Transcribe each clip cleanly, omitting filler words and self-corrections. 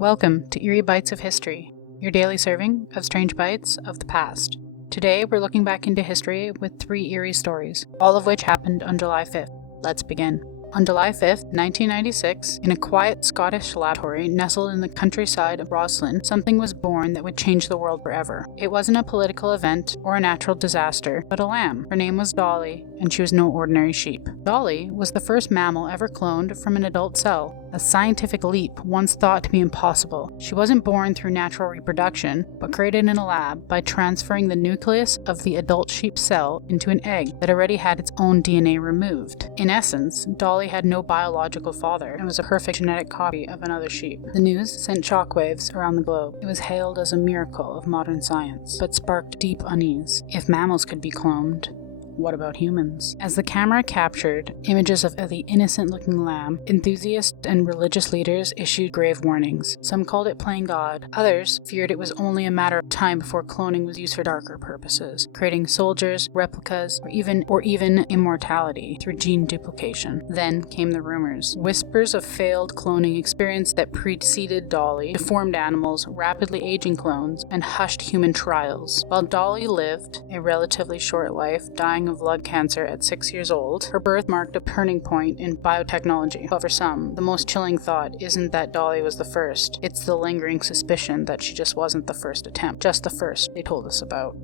Welcome to Eerie Bites of History, your daily serving of strange bites of the past. Today we're looking back into history with 3 eerie stories, all of which happened on July 5th. Let's begin. On July 5th, 1996, in a quiet Scottish laboratory nestled in the countryside of Roslin, something was born that would change the world forever. It wasn't a political event or a natural disaster, but a lamb. Her name was Dolly, and she was no ordinary sheep. Dolly was the first mammal ever cloned from an adult cell, a scientific leap once thought to be impossible. She wasn't born through natural reproduction, but created in a lab by transferring the nucleus of the adult sheep cell into an egg that already had its own DNA removed. In essence, Dolly had no biological father and was a perfect genetic copy of another sheep. The news sent shockwaves around the globe. It was hailed as a miracle of modern science, but sparked deep unease. If mammals could be cloned, what about humans? As the camera captured images of the innocent-looking lamb, enthusiasts and religious leaders issued grave warnings. Some called it playing God. Others feared it was only a matter of time before cloning was used for darker purposes, creating soldiers, replicas, or even immortality through gene duplication. Then came the rumors. Whispers of failed cloning experience that preceded Dolly, deformed animals, rapidly aging clones, and hushed human trials. While Dolly lived a relatively short life, dying of blood cancer at 6 years old, her birth marked a turning point in biotechnology. But for some, the most chilling thought isn't that Dolly was the first, it's the lingering suspicion that she just wasn't the first attempt, just the first they told us about.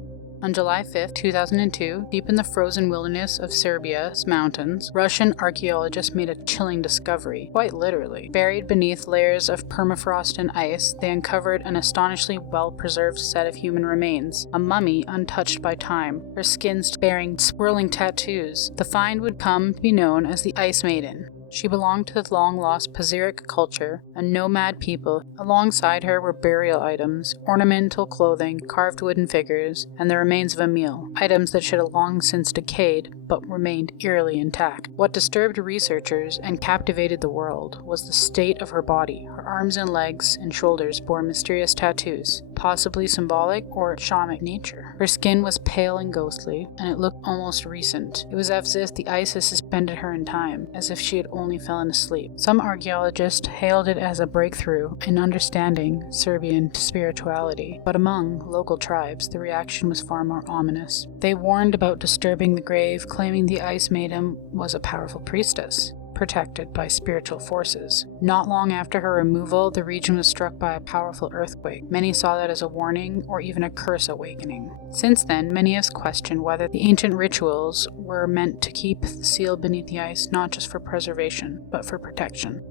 On July 5, 2002, deep in the frozen wilderness of Serbia's mountains, Russian archaeologists made a chilling discovery, quite literally. Buried beneath layers of permafrost and ice, they uncovered an astonishingly well-preserved set of human remains, a mummy untouched by time, her skin bearing swirling tattoos. The find would come to be known as the Ice Maiden. She belonged to the long-lost Paziric culture, a nomad people. Alongside her were burial items, ornamental clothing, carved wooden figures, and the remains of a meal, items that should have long since decayed, but remained eerily intact. What disturbed researchers and captivated the world was the state of her body. Her arms and legs and shoulders bore mysterious tattoos, possibly symbolic or shamanic nature. Her skin was pale and ghostly, and it looked almost recent. It was as if the ice had suspended her in time, as if she had only fallen asleep. Some archaeologists hailed it as a breakthrough in understanding Serbian spirituality, but among local tribes, the reaction was far more ominous. They warned about disturbing the grave, claiming the Ice Maiden was a powerful priestess, protected by spiritual forces. Not long after her removal, the region was struck by a powerful earthquake. Many saw that as a warning or even a curse awakening. Since then, many have questioned whether the ancient rituals were meant to keep the seal beneath the ice not just for preservation, but for protection.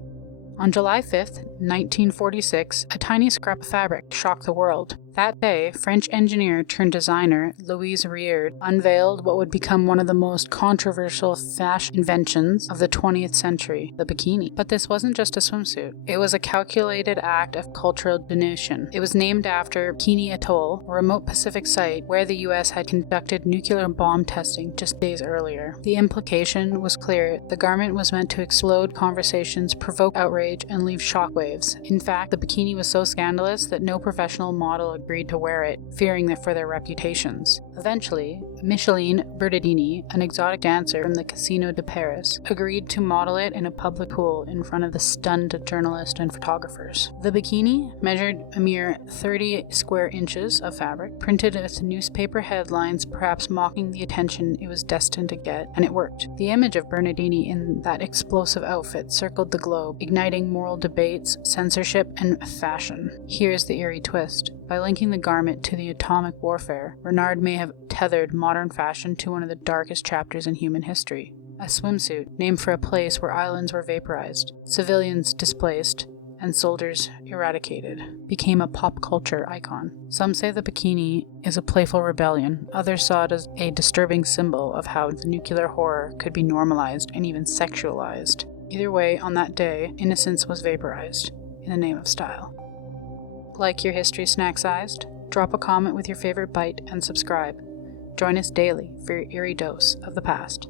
On July 5th, 1946, a tiny scrap of fabric shocked the world. That day, French engineer turned designer Louise Riard unveiled what would become one of the most controversial fashion inventions of the 20th century, the bikini. But this wasn't just a swimsuit. It was a calculated act of cultural diminution. It was named after Bikini Atoll, a remote Pacific site where the US had conducted nuclear bomb testing just days earlier. The implication was clear. The garment was meant to explode conversations, provoke outrage, and leave shockwaves. In fact, the bikini was so scandalous that no professional model agreed to wear it, fearing for their reputations. Eventually, Micheline Bernardini, an exotic dancer from the Casino de Paris, agreed to model it in a public pool in front of the stunned journalists and photographers. The bikini measured a mere 30 square inches of fabric, printed as newspaper headlines, perhaps mocking the attention it was destined to get, and it worked. The image of Bernardini in that explosive outfit circled the globe, igniting moral debates, censorship, and fashion. Here's the eerie twist. By linking the garment to the atomic warfare, Renard may have tethered modern fashion to one of the darkest chapters in human history. A swimsuit, named for a place where islands were vaporized, civilians displaced, and soldiers eradicated, became a pop culture icon. Some say the bikini is a playful rebellion. Others saw it as a disturbing symbol of how the nuclear horror could be normalized and even sexualized. Either way, on that day, innocence was vaporized in the name of style. Like your history snack-sized? Drop a comment with your favorite bite and subscribe. Join us daily for your eerie dose of the past.